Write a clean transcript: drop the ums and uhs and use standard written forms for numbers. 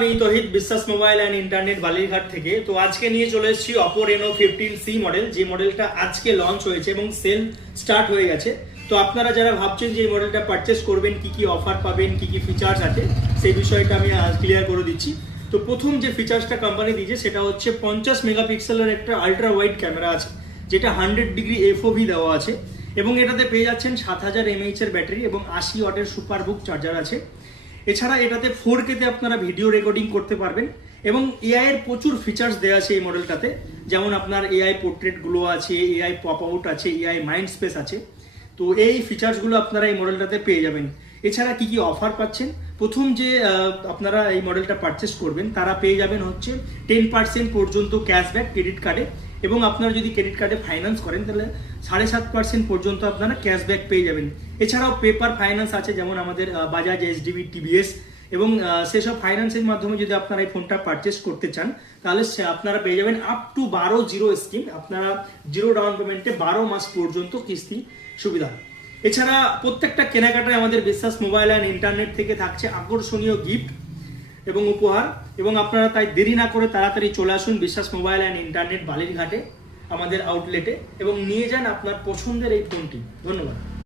আমি তহিদ বিশ্বাস mobile and internet Balurghat থেকে। তো আজকে নিয়ে চলে এসেছি Oppo Reno 15C মডেল, যে মডেলটা আজকে লঞ্চ হয়েছে এবং সেল স্টার্ট হয়ে গেছে। তো আপনারা যারা ভাবছেন যে এই মডেলটা পারচেস করবেন, কি কি অফার পাবেন, কি কি ফিচার্স আছে, সেই বিষয়টা আমি ক্লিয়ার করে দিচ্ছি। তো প্রথম যে ফিচার্সটা কোম্পানি দিয়েছে সেটা হচ্ছে 50 মেগাপিক্সেলের একটা আলট্রা ওয়াইড ক্যামেরা আছে, যেটা 100 ডিগ্রি FOV দেওয়া আছে এবং এটাতে পেয়ে যাচ্ছেন 7000 mAh এর ব্যাটারি এবং 80 ওয়াটের সুপারবুক চার্জার আছে। এছাড়া এটাতে 4K তে আপনারা ভিডিও রেকর্ডিং করতে পারবেন এবং এআই এর প্রচুর ফিচার্স দেওয়া আছে এই মডেলটাতে, যেমন আপনার এআই পোর্ট্রেটগুলো আছে, এআই পপ আউট আছে, এআই মাইন্ড স্পেস আছে। তো এই ফিচার্সগুলো আপনারা এই মডেলটাতে পেয়ে যাবেন। এছাড়া কি কি অফার পাচ্ছেন, প্রথম যে আপনারা এই মডেলটা পারচেস করবেন তারা পেয়ে যাবেন হচ্ছে 10% পর্যন্ত ক্যাশব্যাক ক্রেডিট কার্ডে, এবং আপনারা যদি ক্রেডিট কার্ডে ফাইন্যান্স করেন তাহলে 7.5% পর্যন্ত আপনারা ক্যাশব্যাক পেয়ে যাবেন। এছাড়াও পেপার ফাইন্যান্স আছে, যেমন আমাদের বাজাজ, HDB, TVS, এবং সেসব ফাইন্যান্সের মাধ্যমে যদি আপনারা এই ফোনটা পারচেস করতে চান তাহলে আপনারা পেয়ে যাবেন আপ টু 12 স্কিম। আপনারা 0 ডাউন পেমেন্টে 12 মাস পর্যন্ত কিস্তি সুবিধা। এছাড়া প্রত্যেকটা কেনাকাটায় আমাদের বিশ্বাস মোবাইল অ্যান্ড ইন্টারনেট থেকে থাকছে আকর্ষণীয় গিফট এবং উপহার, এবং আপনারা তাই দেরি না করে তাড়াতাড়ি চলে আসুন বিশ্বাস মোবাইল অ্যান্ড ইন্টারনেট বালিরঘাটে আমাদের আউটলেটে এবং নিয়ে যান আপনার পছন্দের এই ফোনটি। ধন্যবাদ।